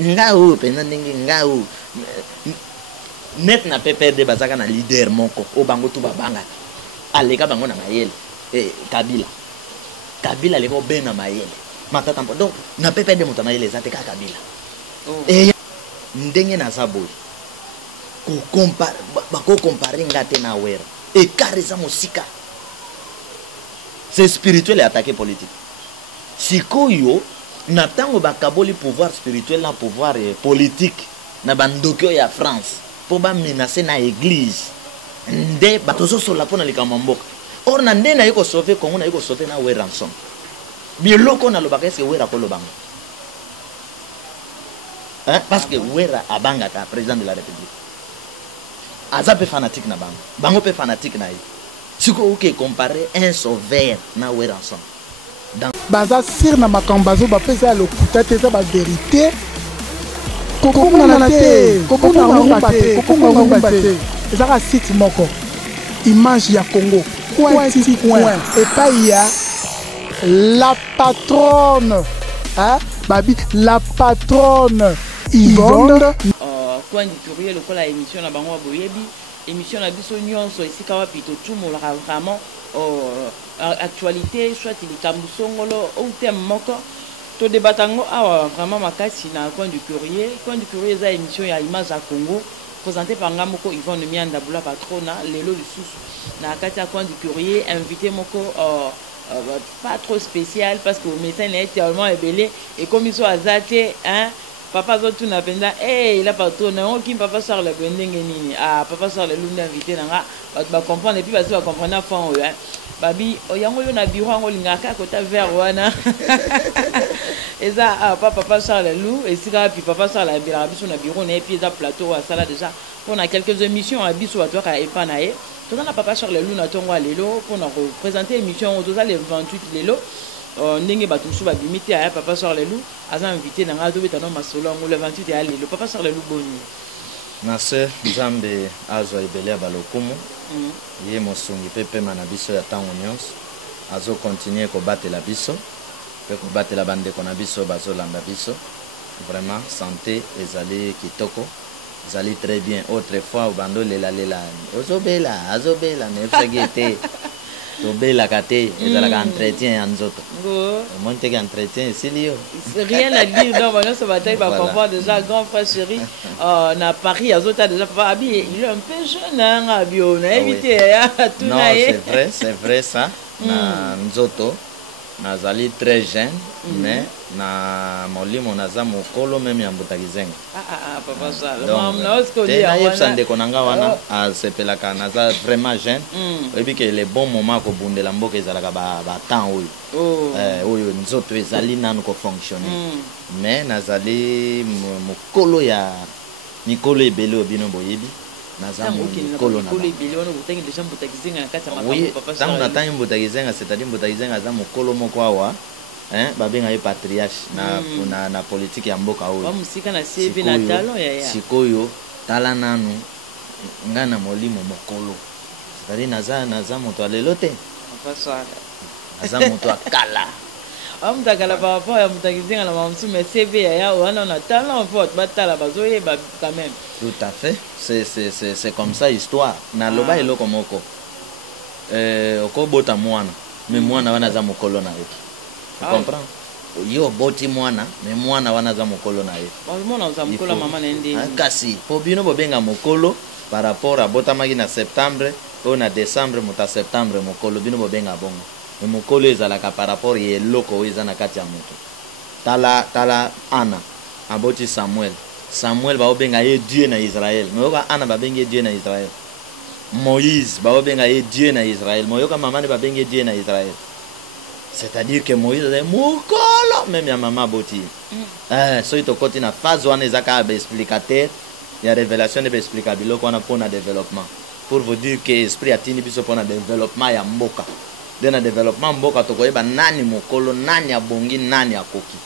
ngao penza ndenge ngao net na PPRD bazaka na leader moko o bango tu babanga aleka bango na mayele Kabila leko ben na mayele matata mpo donc na PPRD moto mayele ezate ka Kabila et ndenge na saboy ko comparer ngate na wera et karisa musika c'est spirituel et attaqué politique sikoyo na tango bakaboli pouvoir spirituel na pouvoir politique na bandokyo ya France pour ba menacer na église nde batozo sola pona likama mboka or na nde na yiko sauver Congo na yiko sauver na we ransom biloko na lobaka est-ce wera ko lobanga hein parce que wera abanga ta président de la république azape fanatique na bango pe fanatique na yi siko OK comparer un sauveur na we ransom baza sir na makambazo ba pesa le kutate za ba vérité kokoma na te kokoma te ezaka site moko image ya Congo point et pas il y a la patronne hein babi la patronne Yvonne coin du courrier le la émission na bango boyebi émission na biso nyonso esika wapi to tumo la vraiment actualité soit il kambusongolo ou thème moko to débatango awa vraiment makasi na coin du courrier za émission ya image à Congo présenté par ngamoko Yvonne Mianda Bula patrona lelo lisusu na kati ya coin du courrier invité moko pas trop spécial parce que le médecin est tellement ébélé et comme ils sont azate hein papa zotu na penda il a partout na on qui papa sort le bendenge nini papa sort le lune invité nanga ba comprendre et puis ba comprendre à fond hein babi oyango yo na bureau ngo lingaka kota vers wana eza papa sort le loup et sika puis papa sort la biso na bureau na et puis eza plateau à sala déjà on a quelques émissions à biso to ka epanaye to na papa sort le loup na tongo lelo pour nous présenter émission au total le 28 lelo ndenge batusu ba limité à papa sort le loup aza invité na ngazo betano masolo le 28 ya lelo papa sort le loup boni na sœur Nzambe azwa ebele balokumu ye mosungi pepe na biso ya tango nyonso azo continuer ko batela biso pe ko batela bandeko na biso bazolanda biso vraiment santé ezali kitoko ezali très bien autrefois bando lela ozobela ne fregete to bela kate ezala entretien anzoto moi te entretien silio rien à dire donc maintenant ce matin il va comprendre déjà grand frère chéri na Paris azota déjà papa abi il est un peu jeune hein bio na éviter tout non c'est vrai ça na nzoto nazali très jeune mais na molimo naza mokolo même ya mbutakizenga papa ça na osko dia wana ndeko nanga wana asepelaka naza vraiment jeune et puis que les bons moments ko bundela mboka ezalaka ba temps oyo nzoto ezali nanu ko fonctionner mais nazali mokolo ya mikolo ebele obino boyebi naza mokolo na ebele wana botangi déjà mbutakizenga na kati ya makambo papa ça on attend mbutakizenga c'est-à-dire mbutakizenga aza mokolo moko awa hein babenga ye patriarche na politique ya mboka oyo ba musika na CV na talon ya sikoyo tala nanu ngana molimo mokolo c'est-à-dire naza moto alelo te naza moto akala amtakala par rapport ya mutakizenga na mamsu mais CV ya wana na talon vote batala bazoye ba quand même tout à fait c'est comme ça histoire na loba eloko moko okobota mwana mais mwana wana za mokolo na ye tu comprends yo boti mwana mais mwana wana za mokolo na ye mwana za mokolo mama na ndi kasi po bino bobenga mokolo par rapport à botamaki na septembre o na décembre muta septembre mokolo bino bobenga bongo mais mokolo ezalaka par rapport ye loko eza na kati ya moto tala ana aboti Samuel ba obenga ye Dieu na Israël moyoka ana ba benga Dieu na Israël Moïse ba obenga ye Dieu na Israël moyoka maman ba benga Dieu na Israël c'est-à-dire que Moïse est mokolo même ya maman boti so ito koti na phase wana ezaka ba explicateur ya révélation de ba explica biloko wana pona développement pour vous dire que esprit atini biso pona développement ya mboka de na développement mboka to koyeba nani mokolo nani abongi nani akoki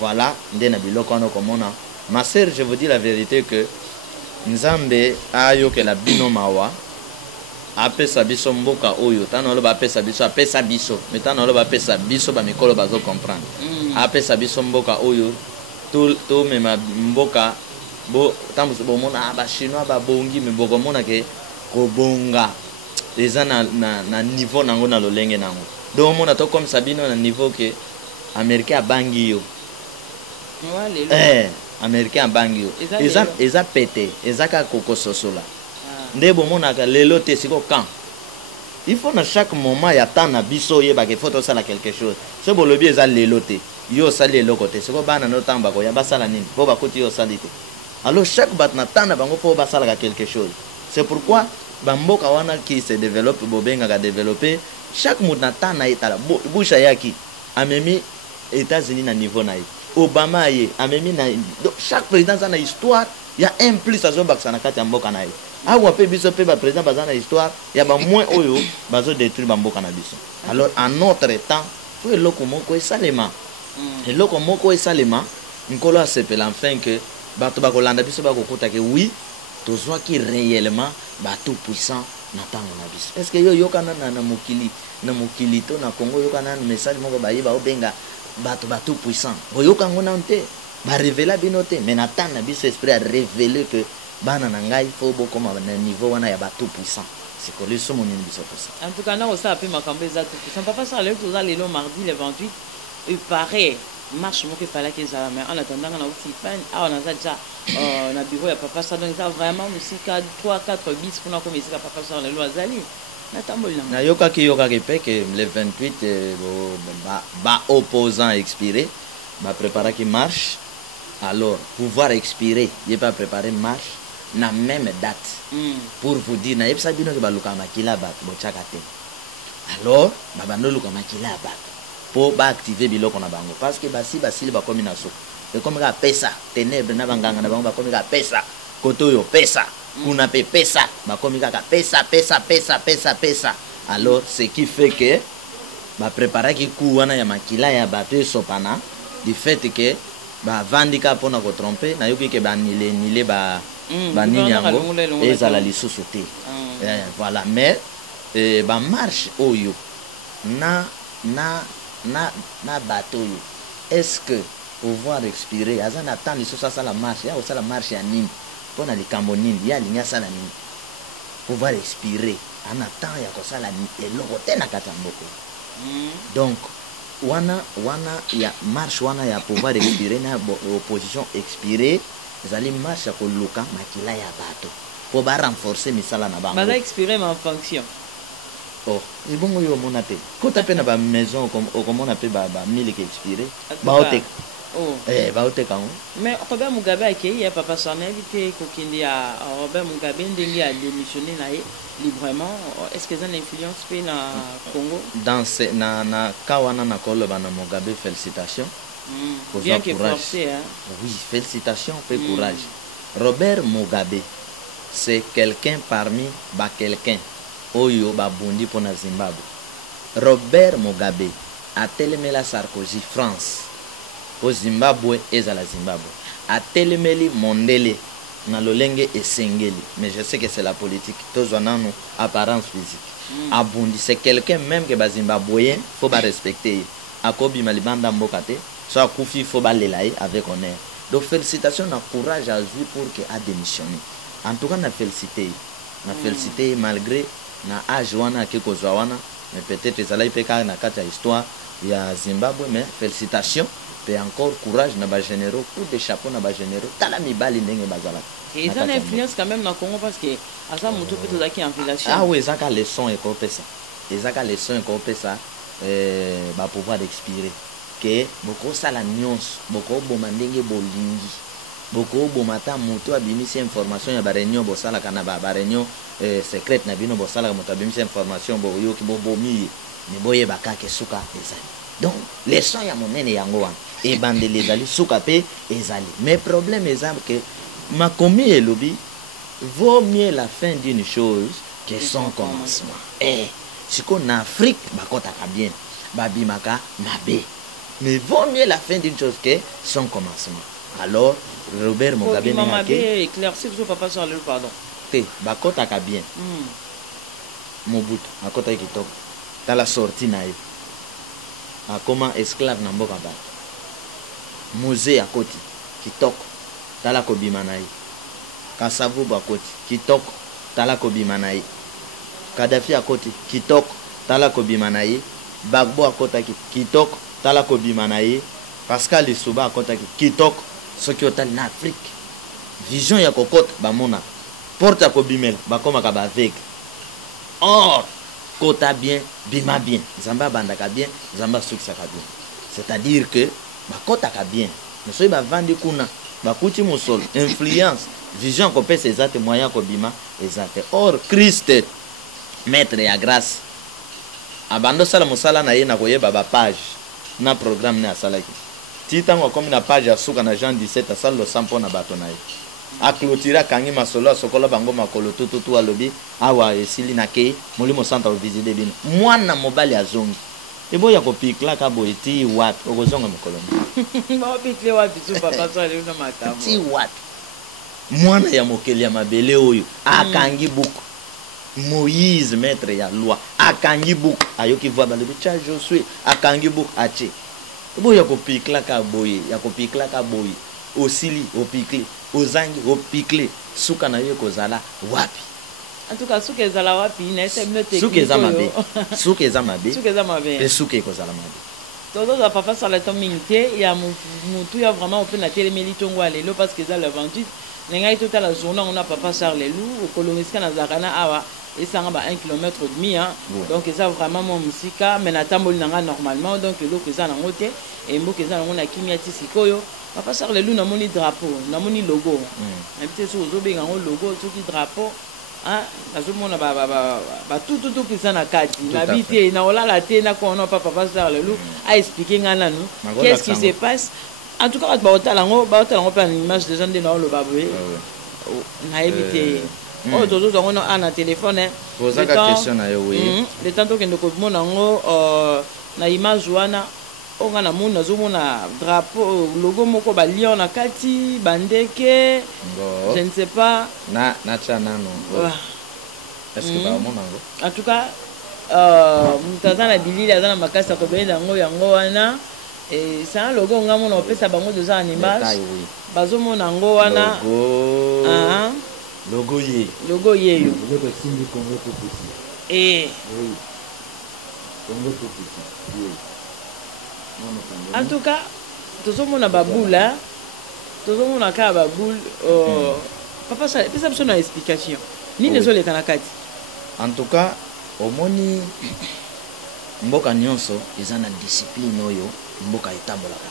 voilà ndena biloko wana komona. Ma sœur, je vous dis la vérité que Nzambe ayoke la bino mawa apesa biso mboka oyo tano loba apesa biso mais tano loba apesa biso ba mikolo bazo comprendre apesa biso mboka oyo to mema mboka bo tambo bomona ba chinois ba bongi me bokomona ke ko bonga eza na niveau nango na lolenge nango donc mona to comme Sabino na niveau que américain abangi yo américain abangi yo eza pété eza ka koko sosola nde bomona ka lelo te siko quand il faut na chaque moment ya temps na biso yeba ke faut to sala quelque chose ce bolobi eza lelo te yo sali eloko te siko bana no tamba ko ya basala nini po bakoti yo sali te alors chaque bat na temps na bango po basala quelque chose c'est pourquoi bamboka wana qui se développe bobenga ka développer chaque monde na temps na etala busha yaki amemi États-Unis na niveau na Obama ye amemi na donc chaque président a une histoire il y a un plus azo baksa na kati ya mboka na ye awa pe biso pe ba président bazana histoire ya ba moins oyo bazo détruire ba mboka na biso alors en notre temps faut eloko moko esalema eloko moko esalema nkolo asepela enfin que bato bakolanda biso bakokuta ke oui tozwa ki réellement bato puissant na tango na biso est-ce que yo yokana na mokili to na Congo yokana na message moko bayeba obenga bato puissant oyoka ngona nte ba révéler binote mais na tango na biso esprit a révéler que bana na ngai faut beaucoup na niveau wana ya bato puissant c'est que le somo ni biso puissant en tout cas na osa ape makambo eza tout puissant papa ça le toza lelo mardi le 28 il paraît marche moko fallait que ça mais en attendant on a aussi fan on a déjà na bureau ya papa ça donc ça vraiment musika 3-4 bis pour na commencer papa ça le azali na tamboli na yoka ki pe que le 28 ba opposant expiré ba préparer qui marche alors pouvoir expirer il pas préparer marche na même date pour vous dire na yebisa bino ke ba luka makila ba bochaka te alors ba no luka makila ba pour activer biloko na bango parce que basi ba komi na so et comme ka pesa ténèbres na banganga na bango ba komi ka pesa koto yo pesa kuna pe pesa ba komi ka pesa alors ce qui fait que ba préparer ki ku wana ya makila ya bato sopana du fait que ba vandika pona ko tromper na yoki ke ba nile ba nini yango ezala lisusu te voilà mais ba marche oyo na bateau est-ce que pouvoir expirer azana temps lisusu ça la marche ya ça la marche ya nini pona likambo nini ya linya sala nini pouvoir expirer ana temps ya ko sala eloko te na kata mboko donc wana ya marche wana ya pouvoir expirer na opposition expirer zali marche ko luka makila ya bato pour ba renforcer misala na bango ba expirer ma fonction oh et bon yo mona te ko taper na ba maison comme on appelle ba mille qui expiré ba hotek ba hotek kan mais Robert Mugabe akei ya papa sonalité ko kindi ya Robert Mugabe ndenge a démissionné na librement est-ce que ça a une influence pe na Congo dans na kawana na koloba na Mugabe félicitations bien que forcé hein oui félicitations et courage Robert Mugabe c'est quelqu'un parmi quelqu'un oyo babundi pona Zimbabwe Robert Mugabe atelemela Sarkozy France au Zimbabwe ezala Zimbabwe atelemeli Mondele na lolenge esengeli mais je sais que c'est la politique tozwa nanu apparence physique abundi c'est quelqu'un même que ba Zimbabweyen faut ba respecter akobi malibanda mboka te so akufi faut ba lelaye avec honneur donc félicitations na courage à lui pour que a démissionné en tout cas na féliciter malgré na âge wana ke kozwa wana mais peut-être ezala ipeka na kati ya histoire ya Zimbabwe mais félicitations et encore courage na ba généraux coup de chapeau na ba généraux tala mibali ndenge bazala et ça a une influence quand même na Congo parce que asa mutu pe tozaki inflation ah oui ezaka leçon et kopesa ba pouvoir expirer que boko sala nyonso boko boma ndenge bolingi boko boma ta mutu abimisi information ya ba réunion bosala kana ba réunion secrète na bino bosala ka mutu abimisi information bo yoki bo bomi ni boye bakake suka ezali donc leçon ya monene yango wana e bandele ezali suka pe ezali mais problème ezali que makomi elobi vaut mieux la fin d'une chose que son commencement siko na Afrique bakotaka bien babimaka mabe mais vaut mieux la fin d'une chose que son commencement alors Robert Mugabe n'engagé éclairci que papa sur le pardon te bakotaka bien Mobutu akota kitoko dans la sortie na comment esclave na mboka ba Mosé akoti kitoko tala kobima na ye. Kasavubu akoti kitoko tala kobima na ye. Kadhafi akoti kitoko tala kobima na ye. Bagbo akotaki kitoko tala kobima na ye. Pascal Lisuba akotaki kitoko soki otali na Afrique vision ya kokota bamona porte ya kobimela bakomaka baaveugle. Or kota bien bima bien, nzambe abandaka bien, nzambe asukisaka bien, c'est-à-dire que bakotaka bien mais soki bavandi kuna bakuti mosolo influence vision kopesa eza te moyen kobima eza te. Or Christ maître ya grâce abando sala mosala na ye na koyeba bapage na programme ne asalaki ti ntango akomi na page ya suka na Jean 17 asala losampo na bato na ye aclôture akangi masolo asokola bango makolo tututu alobi awa esili na ke molimo centre visite bino mwana mobali azongi eboya kopikla ka boye ti wat okozonga mokolo ba pikle wa bisu papa so ale na makambo ti wat mwana ya mokeli ya mabele oyo akangi buku Moïse maître ya loi akangi buku ayoki voix balobi cha Josué akangi buku ache eboya kopikla ka boye ya kopikla ka boye osili opikle ozangi opikle suka na yo kozala wapi. En tout cas suka ezala wapi na ese mete suka eza mabe suka eza mabe suka eza mabe pe suka ekozala mabe todo za papa sala to mingte ya mutu ya vraiment on peut na telemeli tongo alelo parce que ça le 28 nengai tota la journée on a papa Charles Lou au koloniska na zakana awa esanga ba 1 km et demi hein. Donc ça vraiment mon musika mais na tamboli nanga normalement donc eloko eza na ngote et mboka eza na ngona kimia ti sikoyo papa Charles Lou na moni drapeau na moni logo na peut-être so ozobenga ngo logo soki drapeau hein azomona ba tout pisa na kati na bité na olala te na kono papa Charles Lou a expliqué ngana nous qu'est-ce qui se passe. En tout cas ba otalango plein d'image des gens de na lo babwe na éviter oh tozo zongo na ana téléphone poser la question na yo oui le temps que ndoko mona ngo na image wana onga na mona zomona drapeau logo moko ba lion na kati bandeke je ne sais pas na chana non est-ce que ba mona ngo en tout cas mutazana bilili azana makasa ko benda ngo yango wana et c'est un logo nga mona opesa bango deux animaux bazomona ngo wana logo ye logo yeyo logo simbi Congo tout petit et oui Congo tout petit oui en tout cas tozomona babula tozomona ka babul papa ça pesa biso na explication nini ezoleka na kati. En tout cas omoni mboka nyonso eza na discipline oyo mboka etambolaka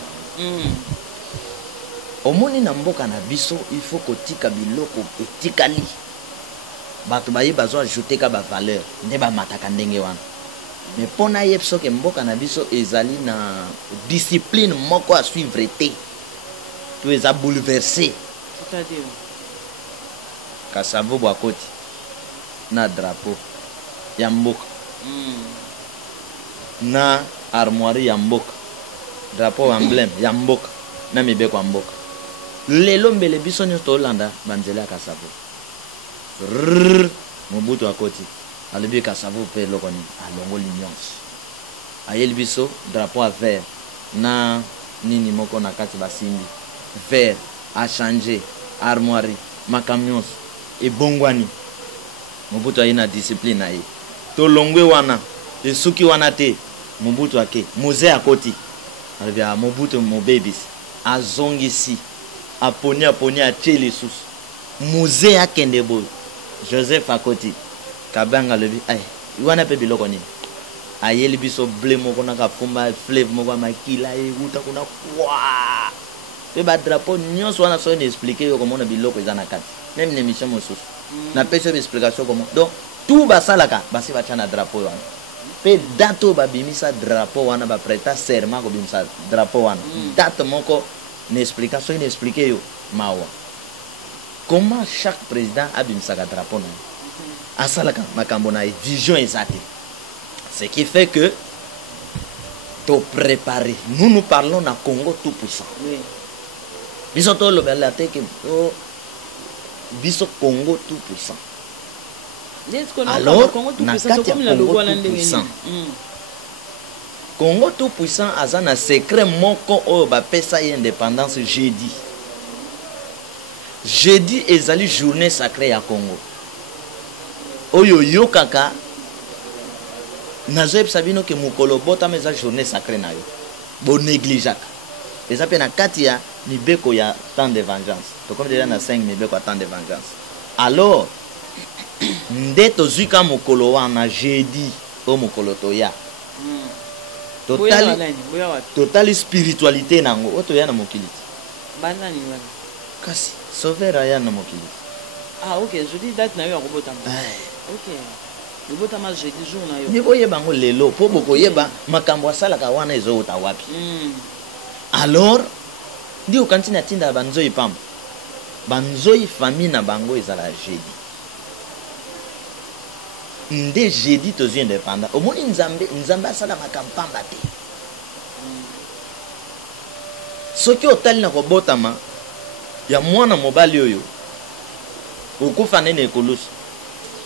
omoni na mboka na biso il faut kotika biloko etikali bato bayeba zo ajouter ka ba valeur nde bamataka ndenge wana mais pona yeb soki mboka na biso ezali na discipline moko à suivre te to eza bouleversé c'est-à-dire Kasavubu akoti na drapeau ya mboka na armoire ya mboka drapeau emblème ya mboka na mibeko ya mboka lelo mbele biso nyonso tolanda banzela ya Kasavubu Mobutu akoti alobi Kasavubu mpe eloko nini alongoli nyonso ayeli biso drapeau ya vert na nini moko na kati basimbi vert achange armoire makambo nyonso ebongwani Mobutu aye na discipline na ye tolongwe wana esuki wana te Mobutu ake moze akoti alobi Mobutu mobebisi azongisi aponi atie lisusu moze akende boyo Joseph akoti kabanga lobi ay wana pe biloko nini ayeli biso blé moko na kafumba fleuve moko makila euta kuna kwa pe ba drapeau nyonso wana so ne expliquer yo comment na biloko eza na kati même l'émission mosusu na pesa explication comment donc tout basalaka basi bachana drapeau wana pe dato babimisa drapeau wana ba prêta serment ko bimisa drapeau wana date moko ne explication ne expliquer yo mawa comment chaque président abimisa ka drapeau na asalaka makambo na vision ezate ce qui fait que to préparer nous parlons na Congo tout puissant oui biso to lobela te que biso Congo tout puissant alors na kati ya Congo tout puissant Congo tout puissant aza na secret moko oyo bapesa ye indépendance jeudi jeudi ezali journée sacrée ya Congo oyo yokaka nazoyebisa bino ke mokolo botama eza journée sacrée na yo bonégligeaka eza mpe na kati ya mibeko ya temps de vengeance tokomi deja na 5 mibeko ya temps de vengeance alors nde tozwi ka mokolo wana jeudi o mokolo toya totali spiritualité nango o toya na mokili kasi sauveur aya na mokili. Ah ok, jeudi date na yo akobotama. Ok. Obotama jeudi jour na yo. Ni boyeba ngo lelo po bokoyeba makambo asalaka wana ezota wapi. Alors ndi okanti na tinda banzoi pam. Banzoi famille na bango ezala jeudi. Nde jeudi tozi indépendant. Omoni nzambe asala makampamba te. Soki otali na kobotama ya mwana mobali oyo okufa nene ekolusi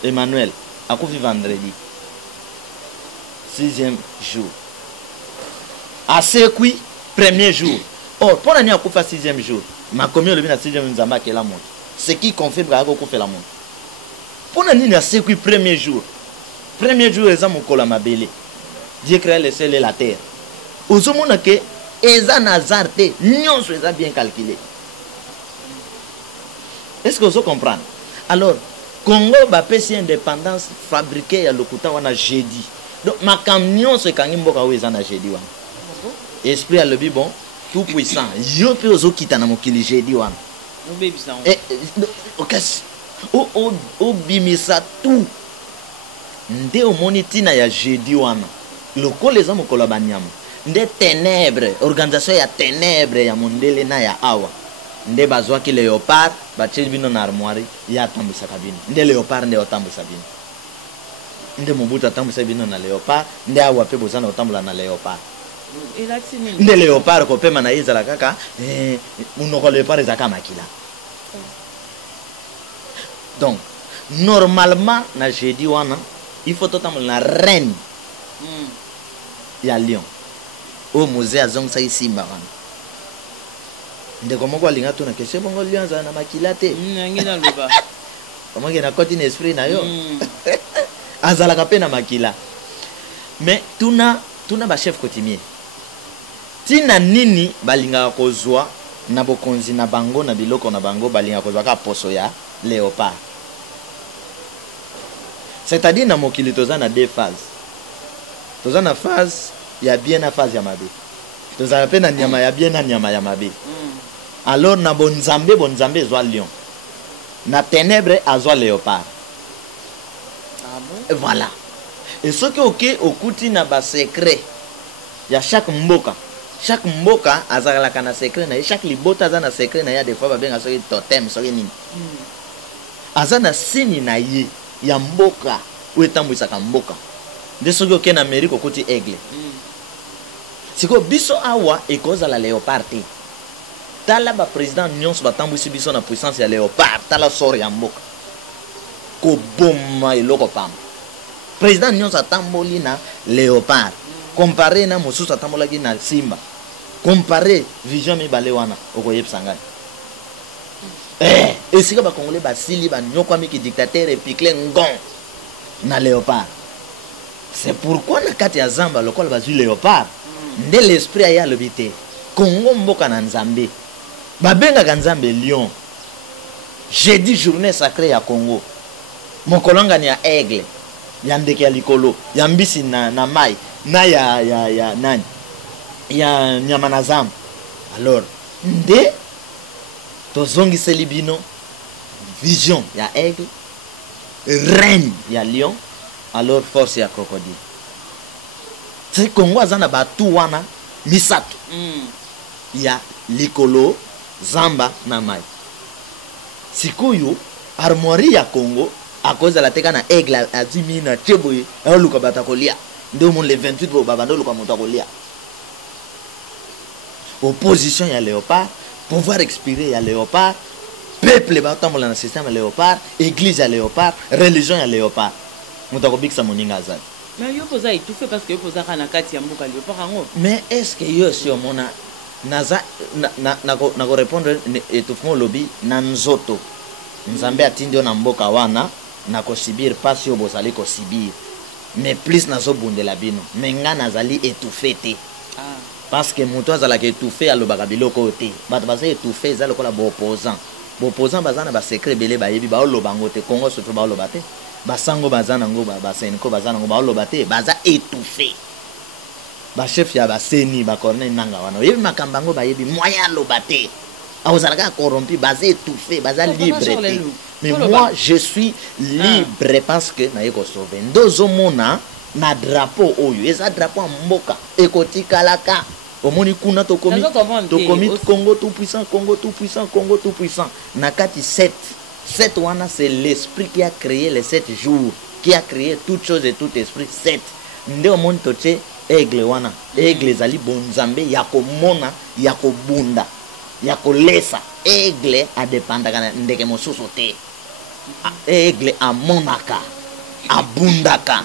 Emmanuel akufi vendredi 6e jour asekwi premier jour pour nani akufa 6e jour makomi olobi na 6e nzambe akela moto ce qui confirme ka akokufela moto pour nani asekwi premier jour eza mokolo mabele Dieu créa le ciel et la terre ozomona ke eza na hasard te nyonso eza bien calculé. Est-ce que vous comprenez? Alors, Congo va passer indépendance fabriquée à l'Okuta wana jeudi. Donc, ma camion se kangi mboka weza na jeudi wana. Esprit à le bon, tout puissant. Yo pe ozo kita na mokili jeudi wana. O bimisa tout. Nde o monitina ya jeudi wana. Loko les amo kolabanyama. Nde ténèbres, organisation ya ténèbres ya mondele na ya awa. Nde bazwaki léopard batie bino na armoire ya tambwisaka bino nde léopard nde otambwisa bino nde mobutu atambwisa bino na léopard nde awa pe bozana otambola na léopard nde léopard kopema na ye ezala kaka munoko léopard ezaka makila. Donc normalement na jeudi wana il faut totambola na reine ya lion o musée azongisaki simba wana ndeko moko alinga tuna question bongo lion za na makila te ngina loba comment que na koti na esprit na yo azalaka pe na makila mais tuna ba chef coutumier tina nini balinga kozwa na bokonzi na bango na biloko na bango balinga kozwa ka poso ya léopard. C'est-à-dire na mokili toza na deux phases. Toza na phase ya bien na phase ya mabe. Toza pe na nyama ya bien na nyama ya mabe. Alors na bonzambe ezwa lion. Na ténèbres azwa léopard. Ah bon? Voilà. Et ce que ok okuti na ba secret ya chaque mboka. Chaque mboka azalaka na secret na chaque libota za na secret na ya des fois ba benga soki totem soki nini. Aza na signe na ye ya mboka wetambwisaka mboka. Nde soki ok na Amérique okuti aigle. Siko biso awa ekozala léopard te. Tala ba président nyonso batambwisi biso na puissance ya léopard tala sort ya mboka ko bomma eloko pam président nyonso atamboli na léopard comparé na mosusu atambolaki na simba comparé vision mibale wana okoyebisa ngai esika bakongole basili banyokwami ki dictateur epikle ngon na léopard. C'est pourquoi na kati ya zamba lokola bazwi léopard nde l'esprit aya alobi te Congo mboka na nzambe babengaka nzambe lion. Jeudi journée sacrée ya Congo mokolonga ni ya aigle ya ndeke ya likolo ya mbisi na mai na ya nani ya nyama na zamba. Alors nde tozongiseli bino vision ya aigle, reine ya lion, alors force ya crocodile. C'est Congo azana batu wana misato ya likolo zamba na mai. Sikoyo armoire ya Congo akoza la teka na aigle azimi na cheboye aluka batakolia ndio mon le 28 bo baba ndo luka motakolia. Opposition ya léopard, pouvoir expirer ya léopard, peuple batambola na système ya léopard, église ya léopard, religion ya léopard. Motakobikisa moninga azali. Mais yo posa étouffé parce que yo posa kana kati ya mboka léopard ngo. Mais est-ce que yo si omona naza nako répondre étouffement lobby na nzoto nzambe atindi na mboka wana nako sibir pasi obosali ko sibir mais plus nazo bundela bino mais nga nazali étouffé te parce que moto azala ke étouffé alobaka biloko te bato baza étouffé za lokola bo opposant baza na ba secret belé bayebi ba oloba ngo te Congo surtout ba oloba te basango baza nango ba senko baza nango ba oloba te baza étouffé ba chef ya ba seni ba corner nanga wana yebi makambango bayebi moyen aloba te awuzalaka corrompu baza étouffé baza libre te mais moi je suis libre parce que na yeko sauver ndozo mona na drapeau oyo eza drapeau mboka ekotikalaka omoni kuna tokomi Congo tout puissant Congo tout puissant Congo tout puissant na kati 7 wana c'est l'esprit qui a créé les 7 jours qui a créé toutes choses et tout esprit 7 nde omoni toche aigle wana aigle ezali bonzambe ya komona ya kobunda ya kolesa aigle adepandaka na ndeke mosusu te aigle amonaka abundaka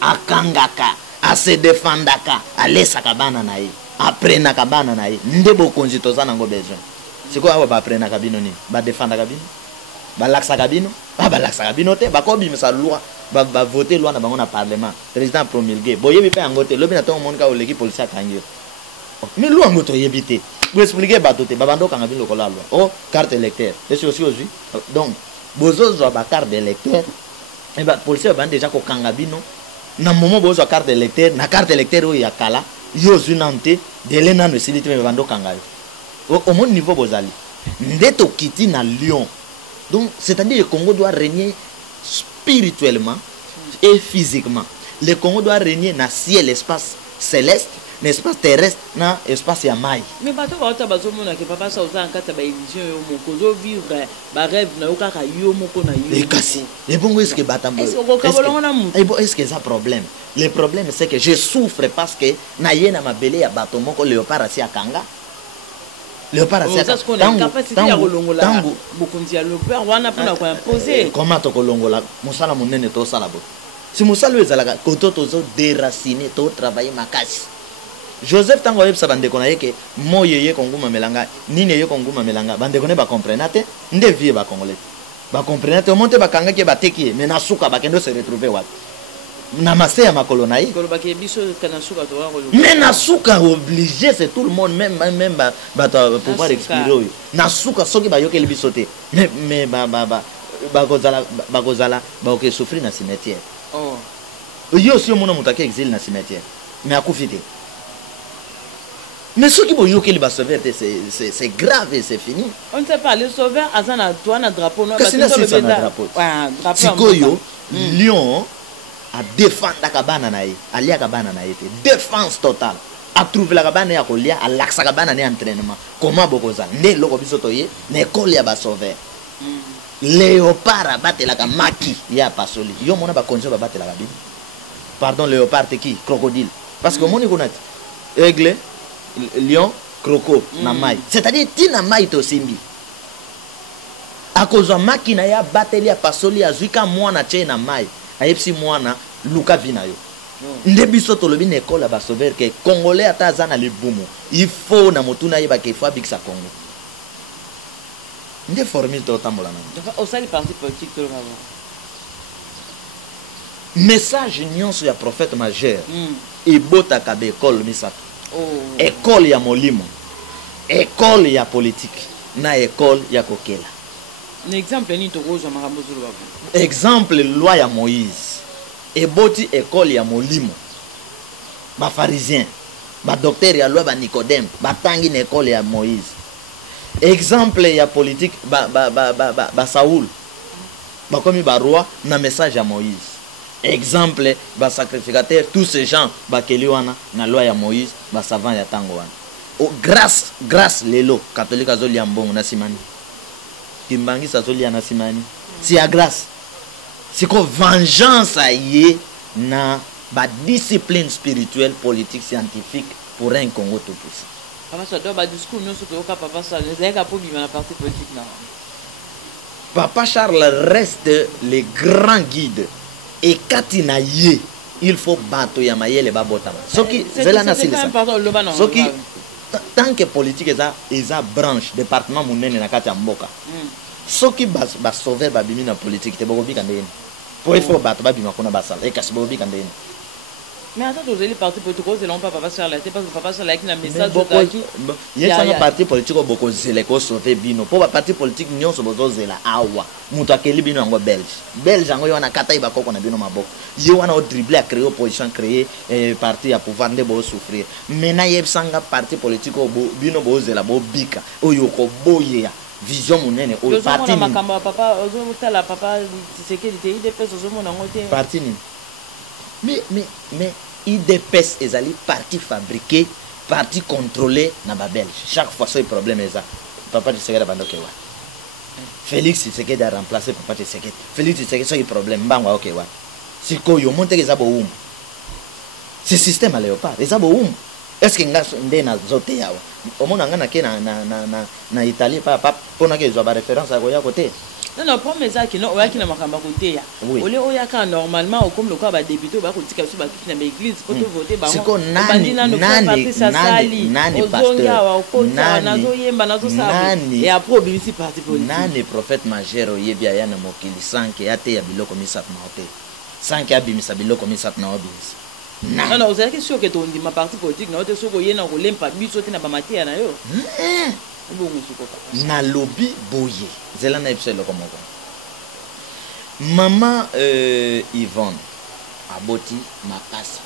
akangaka ase defendaka alesaka bana na ye aprenaka bana na ye nde bokonzi toza nango besoin sikoyo awa baprenaka bino nini badefendaka bino balakisaka bino balakisaka bino te bakobimisa loi bavote loi na bango na parlement président promulgué boyebi mpe yango te lobi na ntongo monika oleki polisi akangi yo mais loi yango toyebi te boexplike bato te babanda okanga bino lokola loi o carte électeur esi osi ozwi donc bozozwa bacarte d'électeur e bapolisi babandi déjà kokanga bino na moment bozwa carte électeur na carte électeur oyo ya kala yo ozwi nanu te dele nano esili te me babanda okanga yo au monde niveau bozali nde tokiti na Lyon. Donc c'est-à-dire le Congo doit régner spirituellement et physiquement. Le Congo doit régner dans ciel, l'espace céleste, l'espace terrestre, dans l'espace yamai. Mais bato bato bazomona ke papa sa oza nkata ba émission yo moko vivre ba rêve na okaka yo moko na yo. Et kasi. Et bon est-ce que batambo? Est-ce que ça problème? Le problème c'est que je souffre parce que na yena mabele ya bato moko léopard asi akanga. Léopard asi akanga. Tango bokonzi ya léopard wana pona ko imposer. Comment to kolongola musala monene to sala bo. Si musala ezalaka koto tozo déraciner to travailler makasi. Joseph tango yebisa bandeko na yeke moyeye konguma melanga nini ye konguma melanga bandeko ne ba comprendre te nde vie ba congolais ba comprendre te monte ba kanga ke bateki mais na suka ba kendo se retrouver wapi na mase ya makolo na ye mais na suka obligé c'est tout le monde même ba pouvoir expirer na suka soki ba yokeli biso te mais ba kozala ba ok souffrir na cimetière oh yo si mona mutaki exil na cimetière mais akufite. Mais ceux qui vont yoker les sauveurs, c'est grave et c'est fini. On ne sait pas, les sauveurs, ils ont un drapeau. Qu'est-ce que c'est un drapeau? Si Koyo, Lyon, a défendre la cabane, a lier la cabane, défense totale. A trouver la cabane, a coller, a l'axe la cabane, a entraînement. Comment Bokoza? Ne l'obisotoye, ne coller à sauveur. Léopard a battu la maki, il y a pas soli. Yo mona ba konzo ba battre la cabine. Pardon, léopard c'est qui? Crocodile. Parce que mon connaît. Aigle. Lion, croco, na mai. C'est-à-dire, ti na mai to simbi. A cause maki na ya bateli a pasoli a zuika mwana che na mai. A yepsi mwana luka vina yo. Ndebiso to lobi n'école ba sauver que congolais ata zana le bumu. Il faut na motuna yeba ke faut biksa Congo. Nde formule to tambola na. Au sein du parti politique to ngabo. Message nyonso ya prophète majeur. Et bota ka be école misaka. École ya molimo, école ya politique, na école ya kokela. Exemple ni to roza makambo zulu babo. Exemple loi ya Moïse. Eboti école ya molimo. Ba pharisien, ba docteur ya loi ba Nicodème, ba tangi na école ya Moïse. Exemple ya politique ba Saoul. Ba komi ba roi na message ya Moïse. Exemple, ba sacrificateur, tous ces gens, ba keliwana, na loi ya Moïse, ba savant ya tango wana. Oh, grâce lelo, catholique azoli ya mbongo na simani. Kimbangi azoli ya na simani. Si ya grâce. C'est quoi vengeance aye na ba discipline spirituelle, politique, scientifique pour un Congo tout puissant. Papa ça doit ba discours non que oka papa ça, les gars pour vivre la partie politique là. Papa Charles reste le grand guide. Et katina ye il faut battre ya mayele babotama soki zela na silisa tant que politique eza branche département monene na kati ya mboka soki basauver babimi na politique te bokobika ndeni po il faut bato babima kuna basala ekasi bokobika ndeni. Mais attends, vous allez parti politique, vous allez pas papa sur la tête parce que papa sur la qui n'a message il y a un parti politique beaucoup zélé ko sauver bino pour parti politique nyon so bozo zela awa muto akeli bino ngo belge ngo yona kata iba koko na bino maboko ye wana o dribbler à créer opposition créer parti à pouvoir de bo souffrir mena ye sanga parti politique bo bino bo zela bo bika oyo ko boye vision monene o parti ni papa ozo tala papa sécurité il dépêche ozo mona ngote parti ni mais IDPS ezali parti fabriqué, parti contrôlé na ba belge. Chaque fois c'est problème ça. Papa Tshisekedi bandoke wa. Félix Tshisekedi a remplacé Papa Tshisekedi. Félix Tshisekedi c'est problème mbangwa ok wa. Siko yo monte ke zabo um. Ce système à léopard, ezabo um. Est-ce que nga ndé na zote yawa? Omona nga na ke na Italie papa pona ke zo ba référence à koya côté. Non, pour mes actes, non, on a qui n'a pas côté. Au lieu où il y a normalement, comme le corps va débuter, on va continuer sur l'église pour voter. C'est qu'on nani et après, on ici parti politique. Nani prophète majeur, il y a un mokili, sans qu'il y ait un bilo comme ça, sans qu'il y ait un bilo comme ça, non, non, vous êtes sûr que tu dis ma partie politique, non, tu es sûr qu'il y a un rôle, pas de sauter dans ma matière. Na lobby boye zelana epselo comme maman Yvonne aboti mapasa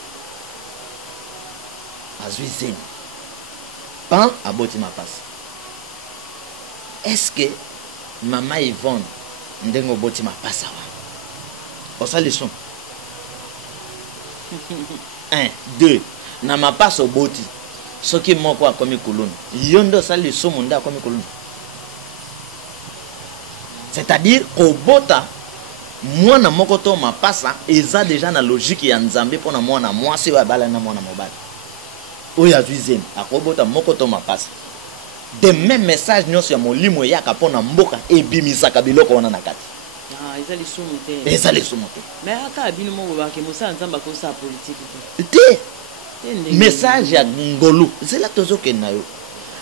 azwizeni pan aboti mapasa. Est-ce que maman Yvonne ndengo boti mapasa wa osali son 1 2 na mapasa oboti soki moko akomi kuluni yondo sali somo nda akomi kuluni, c'est-à-dire kobota mwana moko to mapasa eza déjà na logique ya nzambe pona mwana mwasi wa bala na mwana mobali oya zwizeni akobota moko to mapasa de même message nyonso ya molimo yaka pona mboka ebimisaka biloko wana na kati eza li somo te mais aka bino moko ba ke musa nzamba ko sa politique te message à Ngolo, c'est là toujours que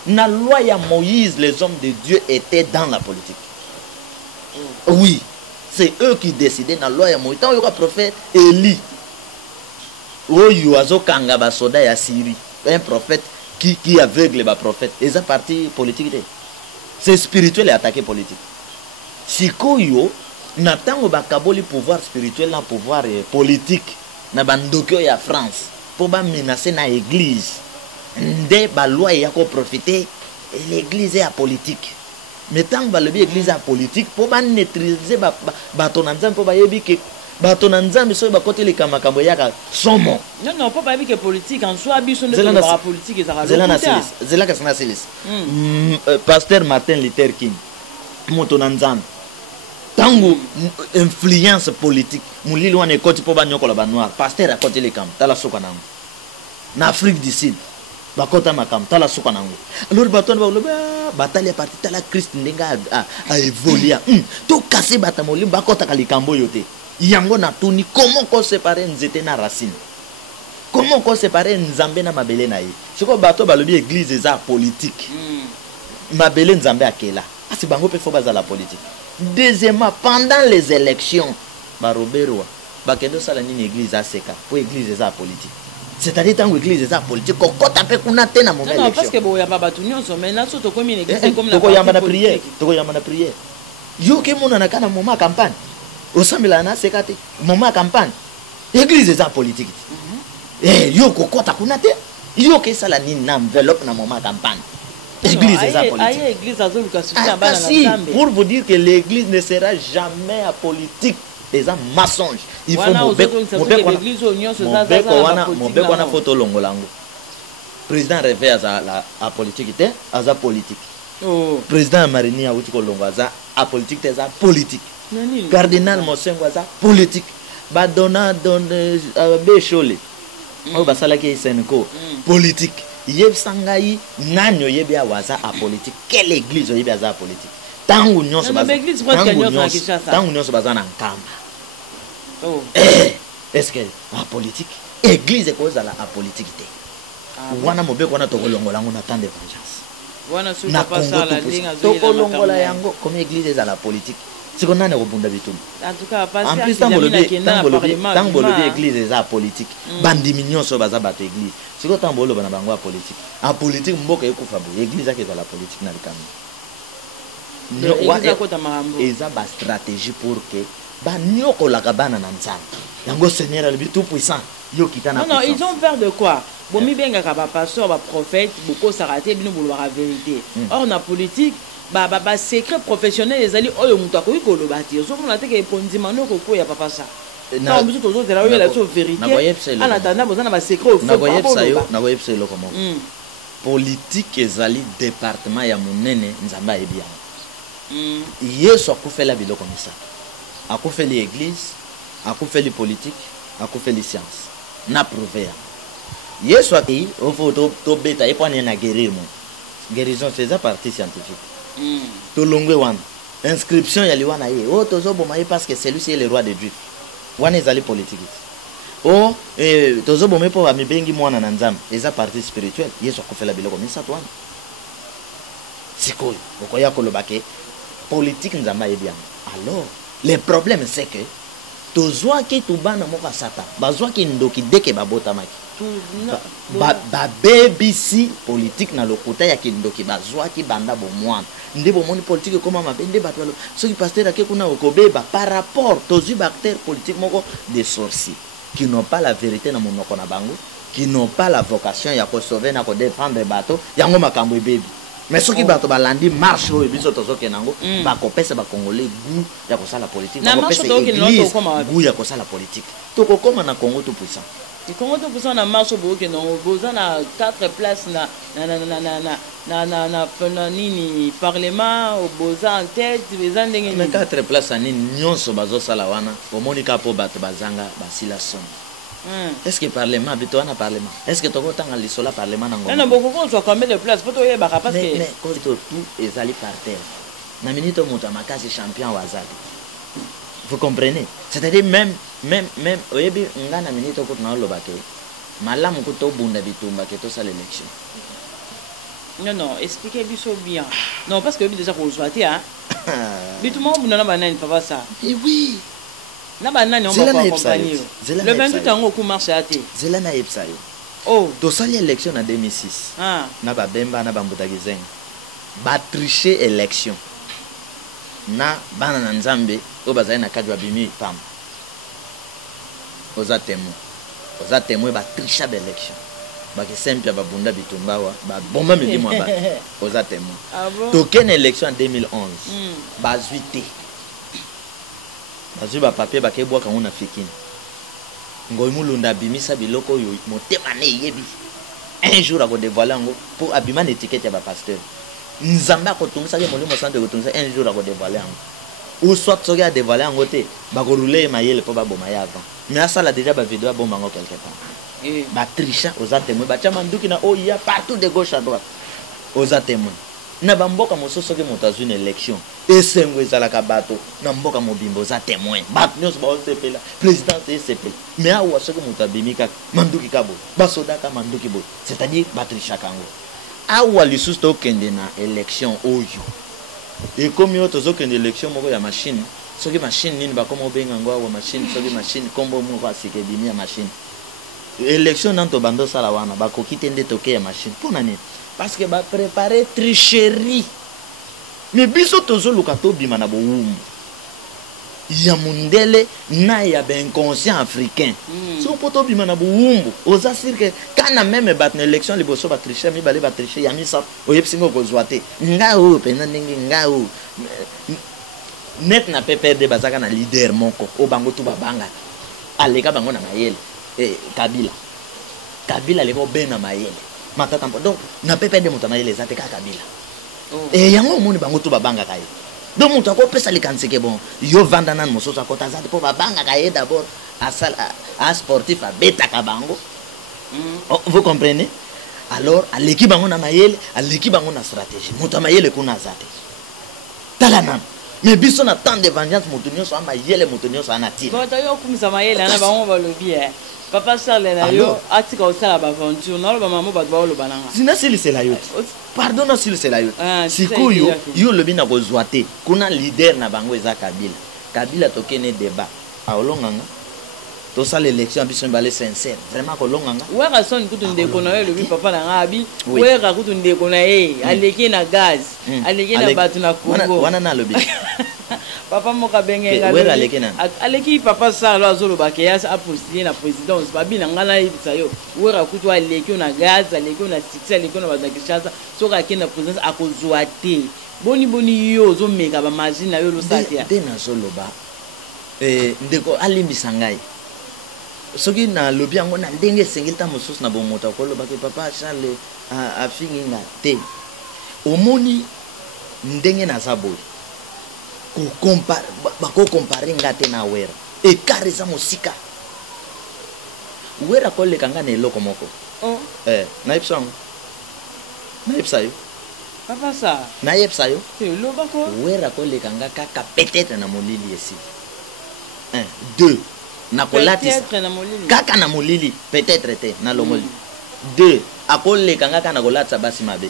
na loi ya Moïse, les hommes de Dieu étaient dans la politique. Oui, c'est eux qui décidaient dans la loi ya Moïse. Tant qu'il y a un prophète Élie, Oyo Kanga basoda ya Syrie, un prophète qui aveugle les prophètes. Et ça parti politique. C'est spirituel et attaqué politique. Si Koyo n'attend pas kaboli pouvoir spirituel na pouvoir politique na bandokyo ya France. Pour menacer na église nde ba loi ya ko profiter l'église est à politique mais tant ba lebi église à politique pour ba neutraliser ba tonanzam pour ba yebi ke ba tonanzam so ba côté les kamakambo yaka somo non pour ba yebi que politique en soi biso ne ba politique ezaka zela ka sana silis pasteur Martin Luther King motonanzam tango influence politique mulili wana ekoti po banyokola ba noir pasteur akoti le kam tala soka nango na Afrique du Sud bakota makam tala soka nango alors baton ba loba batali parti tala Christ ndenga a évoluer to casser batamoli bakota kalikambo yote yango na tuni comment ko séparer nzete na racine comment ko séparer nzambe na mabele na ye siko bato balobi église eza politique mabele nzambe akela asi bango pe fo baza la politique. Deuxièmement, pendant les élections, Baroberwa, Bakendo Salani l'église a seka, pour l'église est politique. C'est-à-dire tant que l'église est politique, qu'on tape qu'on a tenu à mon élection. Non, parce que bon, il y a pas batunion, mais là surtout comme une église comme la. Toko yamba na prière, toko yamba na prière. Yo ke mona na kana moment campagne. Osambela na seka te, moment campagne. L'église est politique. Yo ko kota kuna te. Yo ke Salani na enveloppe na moment campagne. L'église est politique. Pour vous dire que l'église ne sera jamais à politique, c'est un mensonge. Il faut mon photo longolango. Président réveille à politique, à la politique. Président Marini a outil longo à politique, c'est à politique. Cardinal Mosengo à politique. Badona don Bécholé. Au basala qui est Sénéco politique. Yeb sangai nanyo yebe awaza a politique. Quelle église yebe aza a politique? Tangu nyonso baza. Tangu nyonso baza na nkamba. Est-ce que la politique église est cause à la politique? wana mobeko wana tokolongola yango na temps de vengeance wana so na pas ça la Congo ligne tokolongola yango comme église eza la politique siko nani kobunda bitumba en tout cas pas en plus tant bolobi église eza politique bandimi nyonso baza bato église siko tant boloba na bango ya politique en politique mboka ekufa boye église ake eza la politique na likambo eza ba stratégie pour que banyokolaka bana na nzambe yango seigneur alobi tout puissant yo kitana non ils ont peur de quoi bomi bengaka ba pasteur ba prophète boko sarate bino bolobaka vérité or na politique ba secret professionnel ezali oyo mutu akoki koloba te ozokomona te ke epondima noko koya papa sa na biso tozozela oyo la so vérité ana tanda bozana ba secret nakoyebisa eloko moko politique ezali département ya monene nzambe ayebi yango yesu akufela biloko misato akufeli église akufeli politique akufeli science na prouvé yesu akei ofo tobeta ye pwani na guérir mo guérison c'est ça partie scientifique tolongwe wana inscription ya liwana ye o tozoboma ye parce que celui-ci est le roi des juifs wana ezali politique o tozoboma po bamibengi mwana na nzambe eza partie spirituelle yesu akufela biloko misato wana sikoyo okoya koloba ke politique nzambe ayebi yango alors le problème c'est que tozwaki tubana moko satan bazwaki ndoki deke babotamaki babebisi politique na lokuta ya kindoki bazwaki banda bomwana nde bomoni politique ekoma mabe nde bato balo soki pasteur ake kuna okobeba par rapport tozwi baacteur politique moko des sorciers qui n'ont pas la vérité na monoko na bango qui n'ont pas la vocation ya kosauver na kodefendre bato yango makambo ebebi mais soki bato balandi marche oyo biso tozokenda yango bakopesa bakongolais goût ya kosala politique bakopesa église goût ya kosala politique tokokoma na Congo tout puissant Congo tout puissant na marche boke non boza na 4 places na nini parlement boza en tête boza ndenge na 4 places nini nyonso bazosala wana omonika po bato bazanga basila son. Est-ce que parlement bito wana parlement est-ce que toko tanga lisola parlement nango non beaucoup on soit combien de places poto ye baka parce que mais quand tout ezali par terre na minute moto makasi champion wazali vous comprenez c'est-à-dire même oyebi ngana minute ko na loba ke malamu ko to bunda bitumba ke to sala élection non expliquez biso bien non parce que déjà ko zoati hein bitumba bunda na banani papa ça oui na banani on va accompagner le 28 ans ko marche até zela na yebsa yo oh to sali élection en 2006 na ba bemba na ba mbutaki ba tricher élection na bana na nzambe o bazali na kadwa bimi pam oza témoin ba tricher d'élection ba ke simple ba bunda bitumba wa ba bomba midi mwa ba oza témoin to ken élection en 2011 ba zuité bazwi ba papier ba ke bwaka ngona fikini ngoy mulunda bimisa biloko yo motema ne yebi un jour ako dévoiler ngo pour abima étiquette ya ba pasteur nzamba ko tumisa ke molimo sante ko tumisa un jour ako dévoiler ngo ou soit soki a dévoiler ngo te ba ko rouler mayele po ba boma ya avant mais asala déjà ba vidéo bomba ngo quelque part ba tricha aux témoins ba chama nduki na oh il y a partout de gauche à droite aux témoins na bamboka mososo ke moto azwi une élection esengo ezalaka bato na mboka mobimba oza témoin bato nyonso baosepela présidence esepela mais awa soki moto abimi kaka manduki ka boye basodaka manduki boye c'est-à-dire batrishaka yango awa lisusu tokende na élection oyo ekomi oyo tozokende élection moko ya machine soki machine nini bakoma obenga yango awa machine soki machine kombo moko asika ebimi ya machine élection nanto bandosala wana bakoki te nde toke ya machine mpona nini parce que ba préparer tricherie mais biso tozoluka tobima na bowumbu ya mundele na ya inconscient africain so po tobima na bowumbu oza sûr que kana même bat na élection liboso ba tricher mi bale ba tricher ya misa oyepsingo kozwa te nga o pena ndenge nga o net na PPRD bazaka na leader moko o bango tu babanga aleka bango na mayele Kabila leko benga mayele matata donc na PPRD mutana ile zate ka Kabila yango moni bango to babanga kaye donc mutu akopesa likanseke bon yo vanda nan mososo akota zate po babanga kaye d'abord à sportif a beta ka bango vous comprenez alors aleki bango na mayele aleki bango na stratégie mutu mayele kuna zate talana mais biso na temps de vengeance mutu nyonso amba yele mutu nyonso anati bon to yo kumisa mayele na bango balobi Papa Charles na yo atika osala ba aventure na lo mama bato ba lo bananga. Sina sili c'est la yo. Pardon na sili c'est la yo. Sikoyo yo lobi na kozwa te. Kuna leader na bango eza Kabila. Kabila tokene débat. A olonganga. To ça l'élection biso balé sincère. Vraiment kolonganga. Ouais ka son kutu ndeko na yo lobi papa na ngabi. Ouais ka kutu ndeko na ye. Aleki na gaz. Aleki na batu na Congo. Wana na lobi. Papa moka bengenga aleki papa Charles azolo bakeya a postulé na présidence babi na ngana yibisa yo wera kutu aleki na gaz aleki na succès aleki na bazakishaza soka kena présidence akozwa te boni yo zo meka ba machine na yo lo satia te na solo ba ndeko alimbisa ngai soki na lobi yango na ndenge sengita mosusu na bomota koloba ke papa Charles a fingi na te omoni ndenge na zaboy ko compare ngate na wera e kareza musika wera kolle kanga ne loko moko na ipsang na ipsayo papa sa na ipsayo te lo bako wera kolle kanga kaka peut-être na molili esi 2 na kolatis kaka na molili peut-être te na lomoli 2 akolle kanga kana kolatsa basi mabe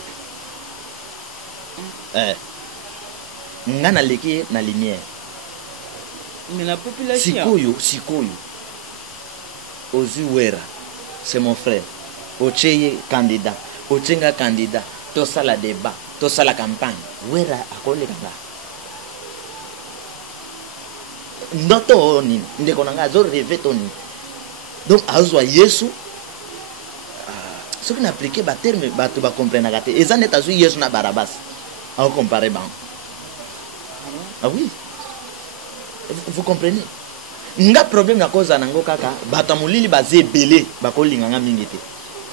ngana leki na lumière mais la population sikoyo ozuwera c'est mon frère ocheye candidat ochenga candidat to sala débat to sala campagne wera akole kanga ndoto oni ndeko nanga zo rêver toni donc azwa Yesu ce qu'on appliqué ba terme ba to ba comprendre gate ezaneta zo Yesu na Barabas a comparer ban. Ah oui. Vous comprenez? Nga problème na cause nango kaka batamulili bazebele bakolinga nga mingi te.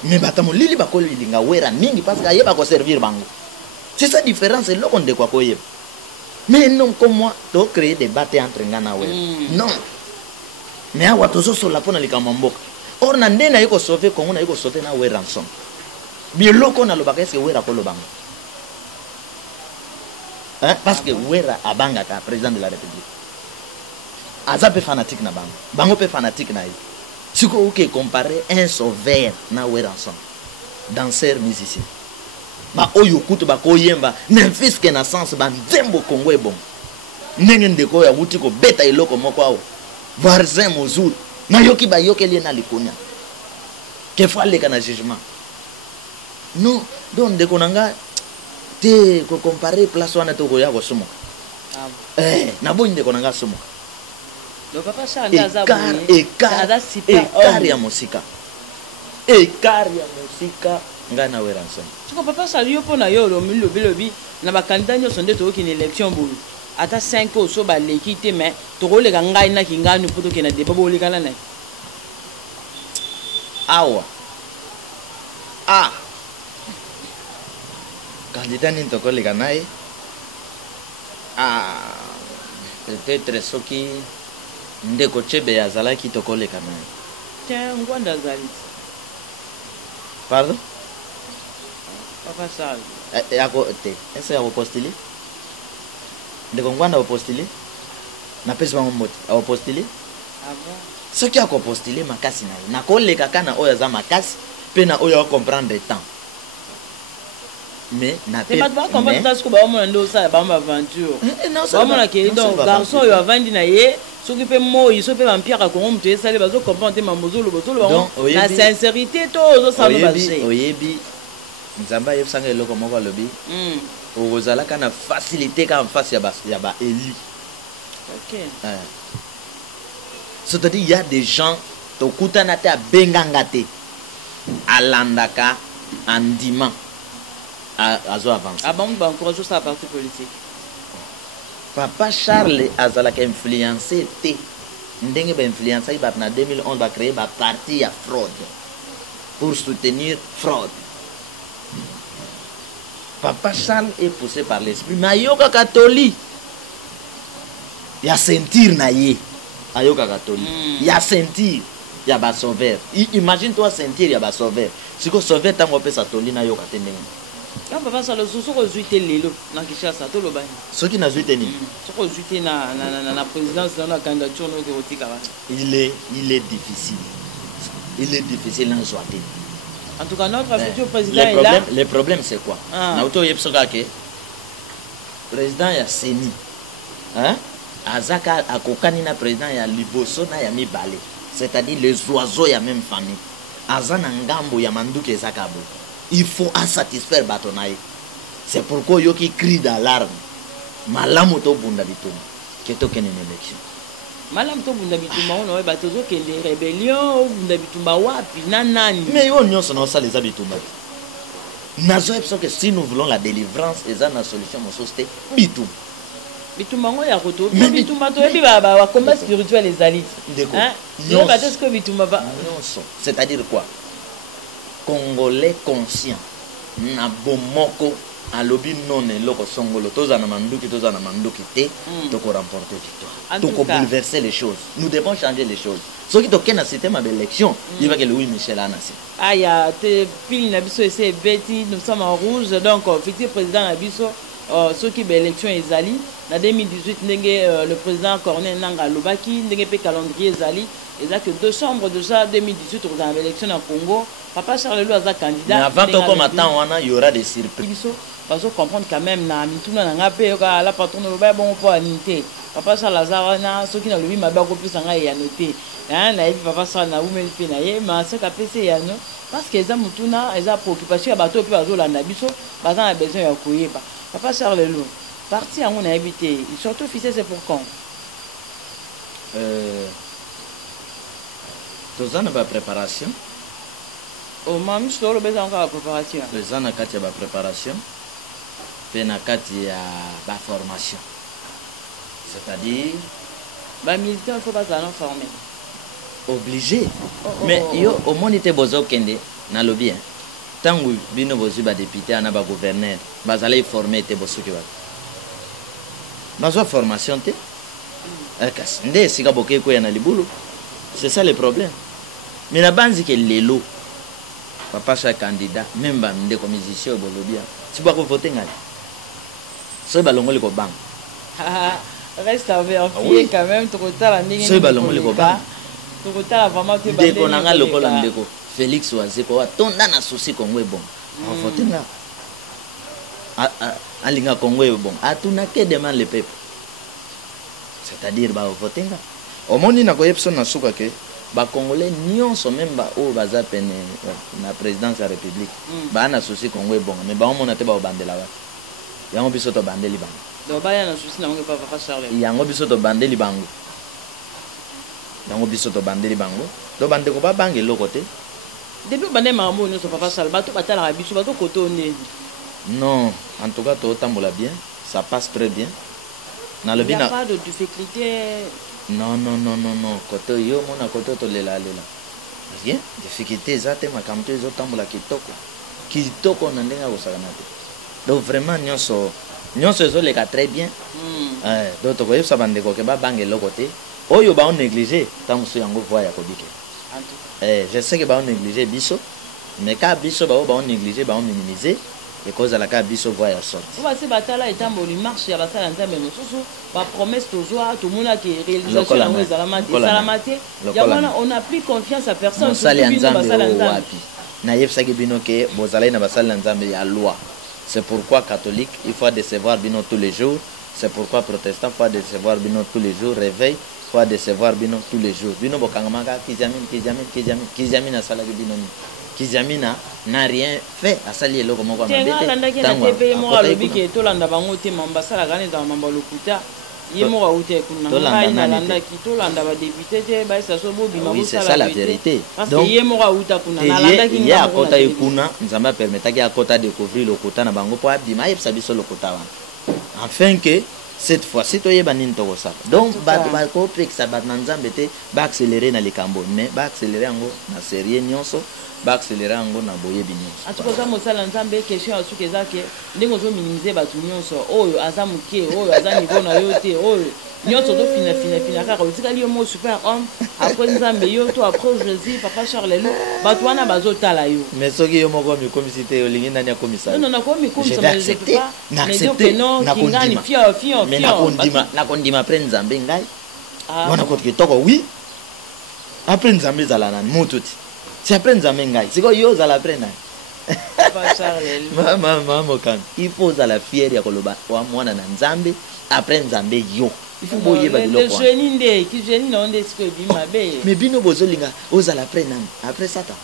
Mais batamulili bakolinga wera mingi parce que ayeba ko servir bango. C'est ça différence et loko ndeko koyeba. Mais non comme moi, to créer des batailles entre ngana wera. Non. Mais awa tozo so la pona likama mboka. Or na ndena yiko sauver Congo na yiko sauver na wera ensemble. Biloko na lobaka est-ce que wera ko lobango? Parce que Wera abanga ka président de la République. Aza pe fanatique na bango. Bango pe fanatique na yi. Siko uke comparer un sauveur na Wera ensemble. Danseur musicien. Ba oyo kutu ba koyemba Memphis ke na sens ba nzembo Congo bon. Ndenge ndeko ya wuti ko beta iloko moko awo. Varzin mozul. Na yoki ba yokeli na likonya. Ke fale kana jugement. Non, donc ndeko nanga te ko comparer place wana to ko ya ko sumo na bonde ko nanga sumo donc papa Charles azabu ekar ya musika ngana wera nson siko papa Charles yo pona yo lo lobi na ba candidat nyo sonde to ki ni élection bulu ata 5 o so ba leki te mais to ko le ngai na ki nganu poto ke na débat bo le kana na awa candidat ni toko le kanai peut-être soki ndeko chebe ya zalaki toko le kanai tiens ngwanda zali pardon papa Charles yako te ese ya postuli ndeko ngwanda postuli na pesa bango moti a postuli soki yako postuli makasi na koleka kana oya za makasi pe na oya comprendre temps. Mais na te pas comprendre parce que ba mo ndo sa ba ma aventure ba mo na ke donc garçon yo avandi na ye soki pe mo iso pe vampire ko mtu esale bazo comprendre mamozolo bozolo la sincérité to zo sa no bazé oyebi nzamba yebsanga eloko moko lobi ozala kana facilité ka en face ya ba élu. OK. C'est-à-dire il y a des gens to kutana te benganga te alandaka andima azo avance. Ah bon, encourage ça à parti politique. Papa Charles azalaka influencé te ndenge ba influencer ba na 2011 ba créer ba parti à fraude pour soutenir fraude. Papa Charles est poussé par l'esprit mayoka catholique. Ya sentir na ye ayoka catholique. Ya sentir ya ba sauveur. Imagine toi sentir ya ba sauveur. Siko sauveur tango pesa toli na yoka tendenge. Quand papa ça le soko zuite lelo na Kinshasa to lo bani. Soki na zuite ni. Soko zuite na présidence na candidature no ke otika ba. Il est difficile. il est difficile à joindre. En tout cas, notre futur président est là. Le problème, c'est quoi? Nauto Yepsoka ke président ya Seni. Hein? Azaka akokani na président ya Liboso na ya Mibale. C'est-à-dire les oiseaux ya même famille. Azana ngambo ya manduke zakabo. Il faut satisfaire Batonaï. C'est pourquoi yoki crie d'alarme. Malamu to bunda bituma. Keto kene élection. Malam to bunda bituma on oye batozo ke les rébellions bunda bitumba wapi nanani. Mais yo nyonso na ça les habituma. Nazo epso que si nous voulons la délivrance eza na solution mo société bitum. Bitumba ngo ya koto. Bitumba to ebi ba combat spirituel les alliés. Hein? Yo ba est-ce que bitumba ba nyonso. C'est-à-dire quoi? Congolais conscient na bomoko alobi non eloko songolo toza na manduki te toko remporter victoire toko bouleverser les choses. Nous devons changer les choses. Ce qui toke na système d'élection il va que Louis Michel anasi aya te pile na biso ese beti nous sommes en rouge donc futur président na biso ceux qui ba élection ezali na 2018 ndenge le président Corneille Nangaa lobaki ndenge pe calendrier ezali exact que 2 chambres déjà 2018 aux élections en Congo. Papa Charles Lelo a candidat. Mais avant tout comme attend il y aura des surprises. Parce que comprendre quand même na mituna na ngape la patronne le bon pour anité. Papa Charles Lazarana ceux qui na lui maba ko plus nga ya noté. Hein na papa Charles na women pe na ye mais c'est KPC ya no parce que eza mutuna eza préoccupation ya bato pe bazolanda biso baza na besoin ya koyeba. Papa Charles Lelo parti en on a habité surtout fils c'est pour quand tous ans de préparation. Au moment où je dois besoin encore la préparation. Les ans de la préparation, puis na kati ya ba formation. C'est-à-dire, ba militaire il faut pas s'en former. Obligé. Mais yo au monde était bozo kende na lobby. Tangu bino bozu ba député na ba gouverneur, bazali former te bosu ki ba. Bazo formation te. Kas nde sika boke ko ya na libulu. C'est ça le problème. Mais la base que l'élo, papa chaque candidat, même des commissions bolobia, tu peux voter ngal. C'est balongo le banc. Reste à vérifier quand même tout retard la ligne. C'est balongo le banc. Tout retard vraiment tu dès qu'on a le col ndeko Félix Oazeko ton na souci Congo est bon. On voter là. Alinga Congo est bon. Atuna que demande le peuple. C'est-à-dire ba voter là. Au monde na koyepso na suka ke ba congolais nyonso même ba o baza pene na présidence de la république ba na souci Congo est bon mais ba on na te ba bandela wa yango biso to bandeli bango do ba ya na souci na ngo papa Charles yango biso to bandeli bango yango biso to bandeli bango do bande ko ba bange lokote depuis bande mambo no so papa Charles ba to batala biso ba to koto ne non en tout cas to tambola bien ça passe très bien na le bina pas de difficulté. Non. Koto yo mona koto to lela. Rien, difficulté zate makamto zo tambola kitoko. Kitoko na ndenga osakana te. Donc vraiment nyonso zo leka très bien. Donc to koyo sabande ko ke ba bange lokote. Oyo ba on négliger tamuso yango voya ko bike. Je sais que ba on négliger biso, mais ka biso ba on négliger ba on minimiser. Et cause à la cas biso voya sorte. On va se batala etambo li marche ya basala nzambe mosusu ba promesse tozoa tout monde qui réalisation na ngwe salamate ya wana on a plus confiance à personne sur bino basala nzambe na yebsa ke bino ke bozala na basala nzambe ya loi. C'est pourquoi catholique il faut décevoir bino tous les jours, c'est pourquoi protestant faut décevoir bino tous les jours, réveil faut décevoir bino tous les jours. Bino bokangamaka kizamini na sala ke bino Kizamina n'a rien fait à salier le comment on a dit. TV mo alobi ke to landa bango te mambasala gane za mamba lokuta. Ye mo ute kuna na landa ki to landa ba député te ba ça so bobi oui, c'est ça la vérité. Donc ye mo uta kuna na landa ki ya kota ikuna nzamba permettre ki akota découvrir lokuta na bango po abima yebisa biso lokuta wana. Afin que cette fois-ci to yeba nini to ça. Donc ba ko pekisa ba nzambe te ba accélérer na likambo mais ba accélérer ngo na série nyonso. Ba accélérer ngo na boye binyoso. Atukoza mosala nzambe question asuke zake ndenge zo minimiser ba nyonso oyo azamuke oyo azani na yote oyo nyonso do fina kaka utikali yo mo super homme après nzambe yo to après Jésus papa Charles Lelo batwana bazotala yo. Mais soki yo moko mi commissaire yo lingi nani ya commissaire. Non na komi commissaire mais je peux pas. N'accepter non kingani fio. Mais na kondima après nzambe ngai. Wana ko kitoko oui. Après nzambe zala na mututi. c'est après nzambe ngai siko yo ozala après nani Papa Charles mama mokano il faut ozala fier ya koloba wa mwana na nzambe après nzambe yo il faut boyeba biloko le génie nde ki génie na onde siko bima be mais bino bozolinga ozala après nani après satan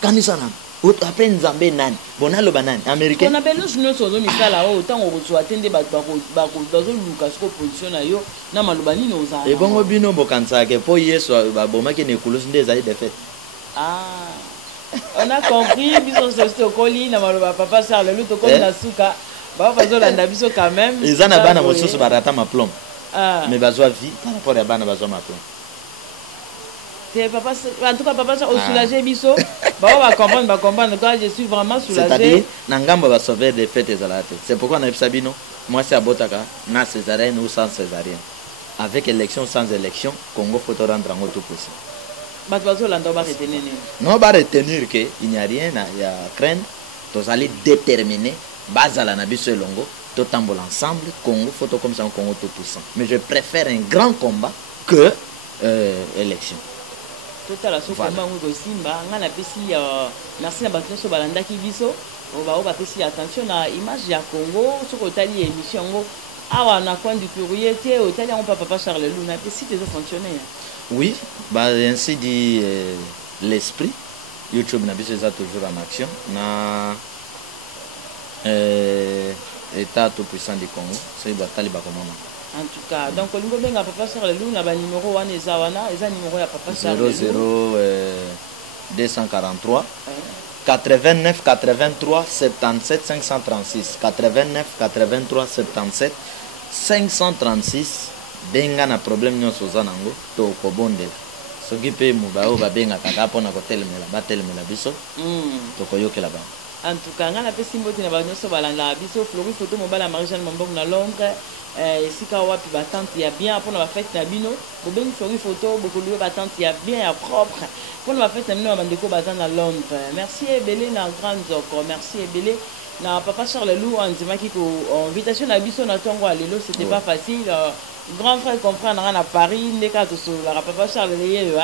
kanisa nani après nzambe nani bonaloba nani américain on a beloso nyonso ozomisala oyo ntango okozwa te nde bato bazoluka siko position na yo na maloba nini ozala ebongo bino bokanisaka mpo yesu babomaki na ekulusu nde ezali defete on a compris biso sosi tokoli na maloba papa Charles lelo tokoli na suka bao bazolanda biso quand même eza na bana mosusu barata maplombe mais bazwa vie par rapport ya bana bazwa maplombe papa, en tout cas, papa, au soulager biso. Bah, va comprendre. Quand je suis vraiment soulagé. C'est-à-dire, Nangamba va sauver des fêtes et zalate. C'est pourquoi on a Sabino. Moi, c'est à Botaka, na césarienne ou sans césarienne. Avec élection, sans élection, Congo faut te rendre en tout possible. Bah, tu vas retenir. Non, va retenir que il n'y a rien à craindre. Tous allez déterminer. Bazala na biso longo. Tout tambour ensemble. Congo faut comme ça un Congo tout puissant. Mais je préfère un grand combat que élection. Total so combat ngo simba ngana pesi merci na bato so balandaki biso ba pesi attention na image ya Congo soko tali émission ngo awa na coin du courrier te otali on papa Charles Luna pesi te fonctionner. Oui, bah ainsi dit l'esprit YouTube na biso ça toujours en action na état tout puissant du Congo c'est batali ba comment. En tout cas, donc on a papa Charles Luna ba numéro 1 ezawana eza numéro ya papa Charles 00 243 89 83 77 536 89 83 77 536 benga na problème nyonso za nango to ko bondela soki pe muba o ba benga kaka pona ko telemela ba telemela biso to ko yokela ba. En tout cas, ngana pesi mboti na ba nyonso balanda biso Flori photo mobala Marie-Jeanne Mambong na Londres. Esika wapi batante ya bien pour la fête na bino bobengi Flori photo bokoluwe batante ya bien ya propre pour la fête na bino bandeko bazana na Londres. Merci ebele na grande zoko, merci ebele na papa Charles Lou anzimaki ko invitation na biso na tongo alelo c'était pas facile. Grand frère comprendre na Paris ndeka to so la papa Charles yeyo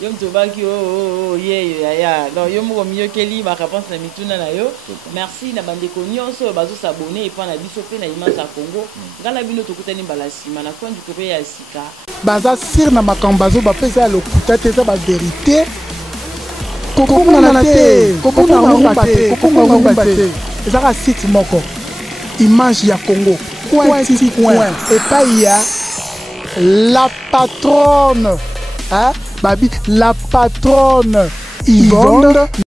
yom tobaki yeyo ya donc yom ko mieux keli ba réponse na mituna na yo. Merci na bandeko nyonso bazo s'abonner et pa na biso pe na image ya Congo ngala bino tokutani balasima na coin du courrier ya sika baza sir na makambazo ba pesa lokuta te za ba vérité kokona te kokona te ezaka site moko image ya Congo point et pas il y a la patronne hein babi la patronne Yvonne